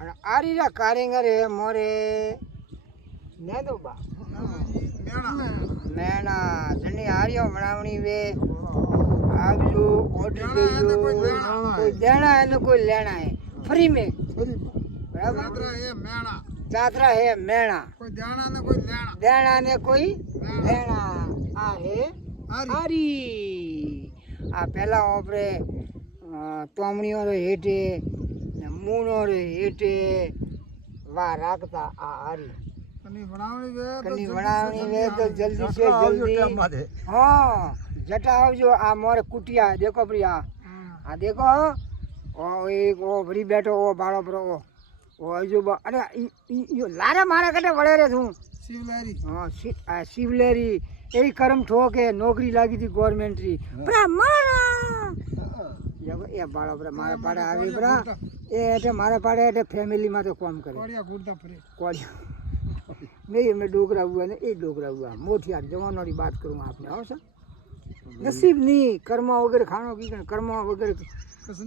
અને આરીરા કારીગર હે મોરે ને તો બા મેણા જની આર્યો બનાવણી વે આવજો ઓર્ડર દેજો કોઈ દેણા એને કોઈ લેણા હે ફ્રી में બરાબર જાત્રા હે મેણા કોઈ દેણા ને કોઈ દેણા ને કોઈ લેણા આ હે આરી આ પેલા આપણે તોમણીઓ રે હેઠે ને મૂણો રે હેઠે વા રાખતા આ આરી કની બનાવણી વે તો જલ્દી से जल्दी हाँ जटा आवजो आ मोरे कुटिया देखो प्रिया आ देखो ओ एक ओ भरी बैठो ओ बाळो बरो ओ अजो अरे यो लारे मारे कटे वळे रे तू शिवलेरी हाँ शिवलेरी एई करम ठोके नौकरी लागी थी गवर्नमेंट री बरा मारा ये बाळो बरा मारे पाड़े आवी बरा ए एटे मारे पाड़े एटे फैमिली में तो काम करे कोड़िया गुड़ता फरे कोड़िया नहीं मैं डोगरा हुआ ने ए डोगरा हुआ मोठियार जवानों की बात करूँ आपने और सर नसीब नहीं कर्म वगैरह खानो की कर्म वगैरह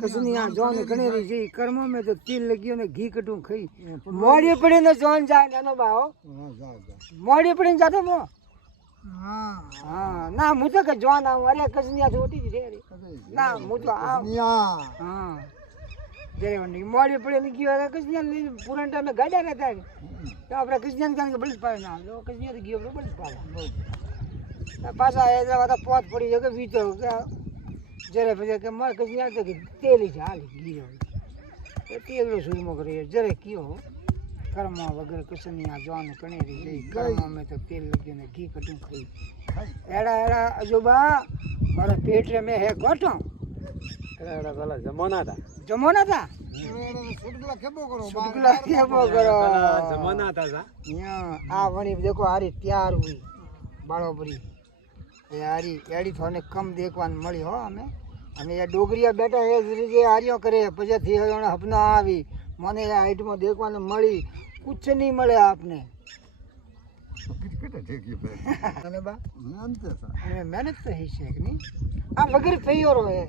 कसनिया जौन कने रही जी कर्म में तो तिल लगियो ने घी कटू खाई मोड़ी पड़े ने जौन जाए नानो बाओ मोड़ी पड़े जातो मो हां हां ना मुझे के जौन आऊं अरे कसनिया छोटी जी रे ना मुझे हां जरे वनी मोड़ी पड़े ने गयो अरे कसनिया पुरान टाइम में गाड़ा रहता है तो આપણે કૃષ્ણ કાન કે બળી પાડે ના લો કૃષ્ણ તો ગયો બળી પાડે પાછા એ જવા પોત પડી કે વીતો કે જરે પછી કે માર કૃષ્ણ તો કે તેલી ચાલ ગયો એ તેલો સુરમો કરે જરે કયો કર્મ વગર કૃષ્ણિયા જોન કણે રહી કર્મ में तो तेल लगे ने घी कटू खाई एड़ा एड़ा अजोबा मारे पेट में है गोटो एड़ा वाला जमाना था सुटला खेबो करो जमाना था आ वणी देखो आरी तैयार हुई बाळोबरी ए आरी एडी थोने कम देखवान मळी हो हमें ये डोगरिया बेटा है जे आरियो करे પછી થી ઓને હપના આવી મને આ હાઈટ માં देखवाने મળી कुछ नहीं મળે आपने અને બા मेहनत तो है છે કે નહીં આ વગર પૈયો રો है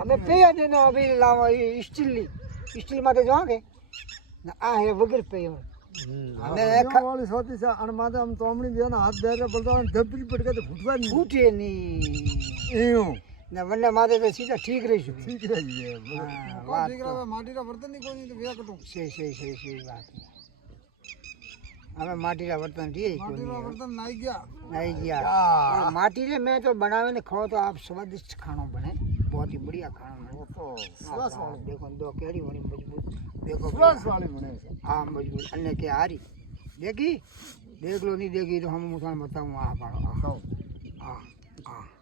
हमें पૈયા देनो अभी लावा स्टील माटे जो के आ है वगैर पयो हमें वाली सोती से अन माते हम तोमणी देना हाथ दे रे बोलतो धपरी पड़ के तो फुटवा नहीं फूटे नहीं एयो ने वने माते तो सीधा ठीक रही छु ठीक रही है हां ठीक रहा माटी रा बर्तन नहीं कोनी तो वे कटू सही बात हमें माटी रा बर्तन दिए माटी रा बर्तन नहीं गया माटी रे मैं तो बनावे ने खाओ तो आप स्वादिष्ट खाना बने बहुत ही बढ़िया खाना स्वास वाली देखो दो केड़ी बनी मजबूत देखो स्वास वाली बने हां मजबूत अन्य के हारी देखी देख लो नहीं देखी तो हम मुसान बताऊं आ पाड़ो हां हां